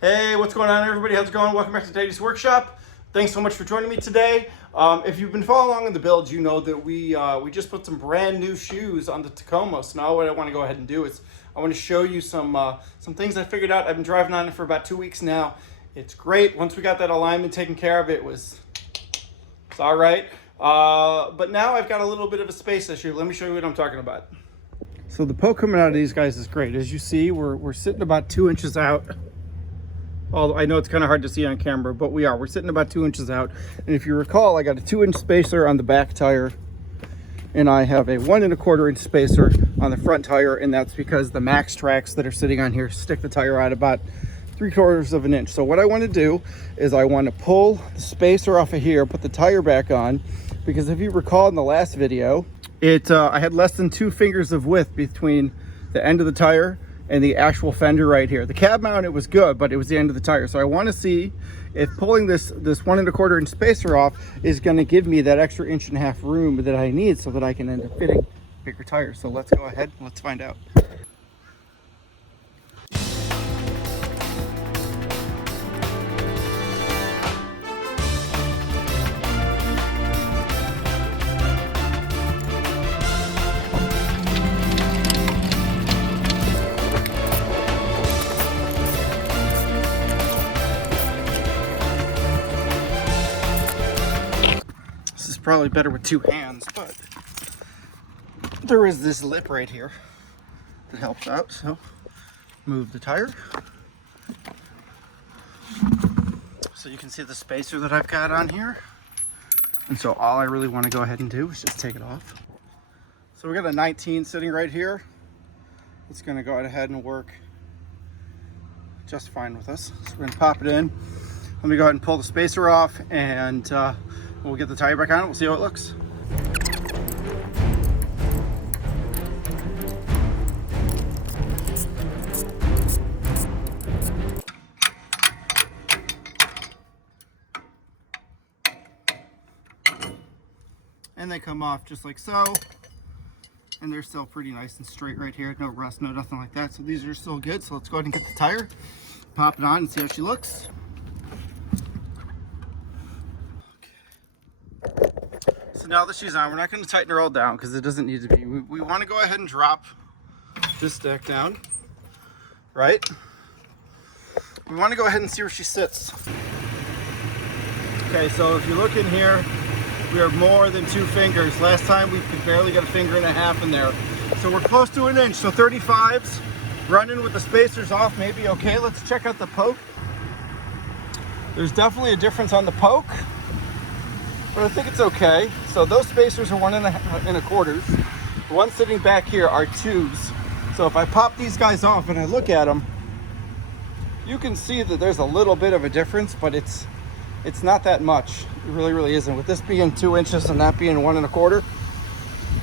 Hey, what's going on, everybody? How's it going? Welcome back to Daddy's Workshop. Thanks so much for joining me today. If you've been following along in the build, you know that we just put some brand new shoes on the Tacoma. So now what I want to go ahead and do is I want to show you some things I figured out. I've been driving on it for about 2 weeks now. It's great. Once we got that alignment taken care of, it's all right. But now I've got a little bit of a space issue. Let me show you what I'm talking about. So the poke coming out of these guys is great. As you see, we're sitting about 2 inches out. Although I know it's kind of hard to see on camera, but we're sitting about 2 inches out. And if you recall, I got a 2-inch spacer on the back tire, and I have a 1 1/4 inch spacer on the front tire, and that's because the max tracks that are sitting on here stick the tire out about 3/4 of an inch. So what I want to do is I want to pull the spacer off of here, put the tire back on, because if you recall in the last video, I had less than 2 fingers of width between the end of the tire and the actual fender right here. The cab mount, it was good, but it was the end of the tire. So I want to see if pulling this 1 1/4 inch spacer off is going to give me that extra 1.5 inch room that I need so that I can end up fitting bigger tires. So let's go ahead and let's find out. Probably better with 2 hands, but there is this lip right here that helps out. So move the tire so you can see the spacer that I've got on here. And so all I really want to go ahead and do is just take it off. So we got a 19 sitting right here. It's going to go ahead and work just fine with us. So we're going to pop it in. Let me go ahead and pull the spacer off, and we'll get the tire back on. We'll see how it looks. And they come off just like so. And they're still pretty nice and straight right here. No rust, no nothing like that. So these are still good. So let's go ahead and get the tire, pop it on, and see how she looks. Now that she's on, we're not going to tighten her all down because it doesn't need to be. We want to go ahead and drop this stack down, right? We want to go ahead and see where she sits. Okay, so if you look in here, we are more than 2 fingers. Last time we could barely get 1.5 fingers in there. So we're close to 1 inch. So 35s, running with the spacers off, maybe okay. Let's check out the poke. There's definitely a difference on the poke, but I think it's okay. So those spacers are 1 1/4. The ones sitting back here are 2s. So if I pop these guys off and I look at them, you can see that there's a little bit of a difference, but it's not that much. It really isn't. With this being 2 inches and that being 1 1/4,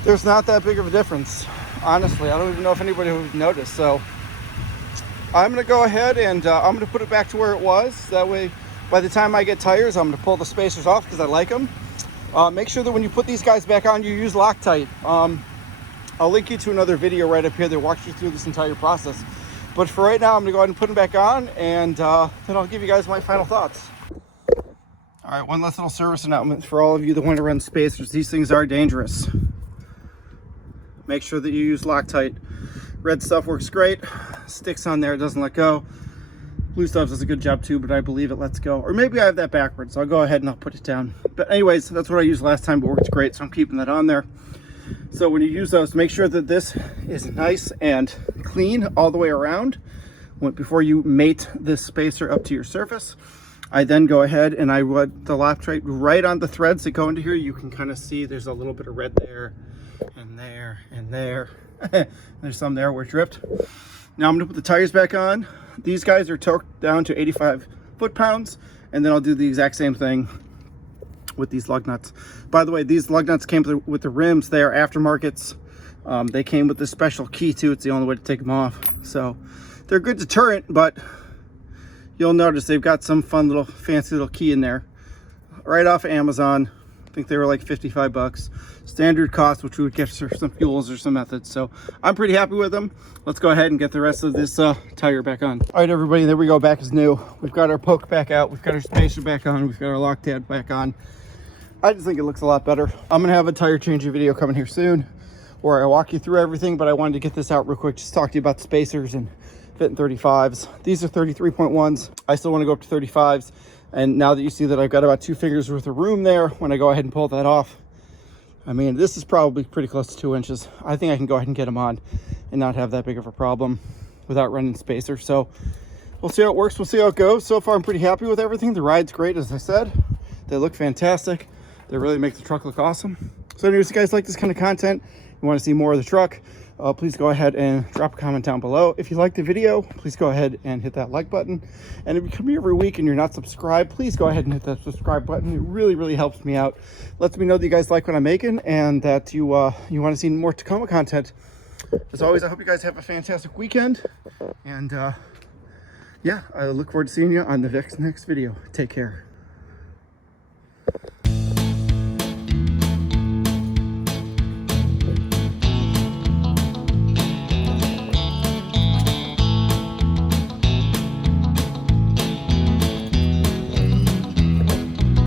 there's not that big of a difference. Honestly, I don't even know if anybody would notice. So I'm gonna go ahead and I'm gonna put it back to where it was. That way, by the time I get tires, I'm gonna pull the spacers off because I like them. Make sure that when you put these guys back on, you use Loctite. I'll link you to another video right up here that walks you through this entire process. But for right now, I'm gonna go ahead and put them back on, and then I'll give you guys my final thoughts. All right, one last little service announcement for all of you that want to run spacers. These things are dangerous. Make sure that you use Loctite. Red stuff works great. Sticks on there, it doesn't let go. Blue stuff does a good job too, but I believe it lets go. Or maybe I have that backwards, so I'll go ahead and I'll put it down. But anyways, that's what I used last time, but it works great, so I'm keeping that on there. So when you use those, make sure that this is nice and clean all the way around before you mate this spacer up to your surface. I then go ahead and I rub the Loctite right on the threads that go into here. You can kind of see there's a little bit of red there, and there, and there. There's some there where it dripped. Now I'm gonna put the tires back on. These guys are torqued down to 85 foot-pounds, and then I'll do the exact same thing with these lug nuts. By the way, these lug nuts came with the rims. They are aftermarkets. They came with this special key too. It's the only way to take them off. So they're a good deterrent, but you'll notice they've got some fun little fancy little key in there. Right off of Amazon. think they were like 55 bucks. Standard cost, which we would get for some fuels or some methods. So I'm pretty happy with them. Let's go ahead and get the rest of this tire back on. All right, everybody, there we go, back as new. We've got our poke back out. We've got our spacer back on. We've got our Loctite back on. I just think it looks a lot better. I'm gonna have a tire changing video coming here soon where I walk you through everything, but I wanted to get this out real quick, just talk to you about the spacers and fitting 35s. These are 33.1s. I still want to go up to 35s. And now that you see that I've got about 2 fingers worth of room there, when I go ahead and pull that off, I mean, this is probably pretty close to 2 inches. I think I can go ahead and get them on and not have that big of a problem without running spacer. So we'll see how it works. We'll see how it goes. So far, I'm pretty happy with everything. The ride's great, as I said. They look fantastic. They really make the truck look awesome. So anyways, if you guys like this kind of content, you want to see more of the truck, please go ahead and drop a comment down below. If you like the video, please go ahead and hit that like button. And if you come here every week and you're not subscribed, please go ahead and hit that subscribe button. It really, really helps me out. Lets me know that you guys like what I'm making and that you want to see more Tacoma content. As always, I hope you guys have a fantastic weekend. And yeah, I look forward to seeing you on the next video. Take care.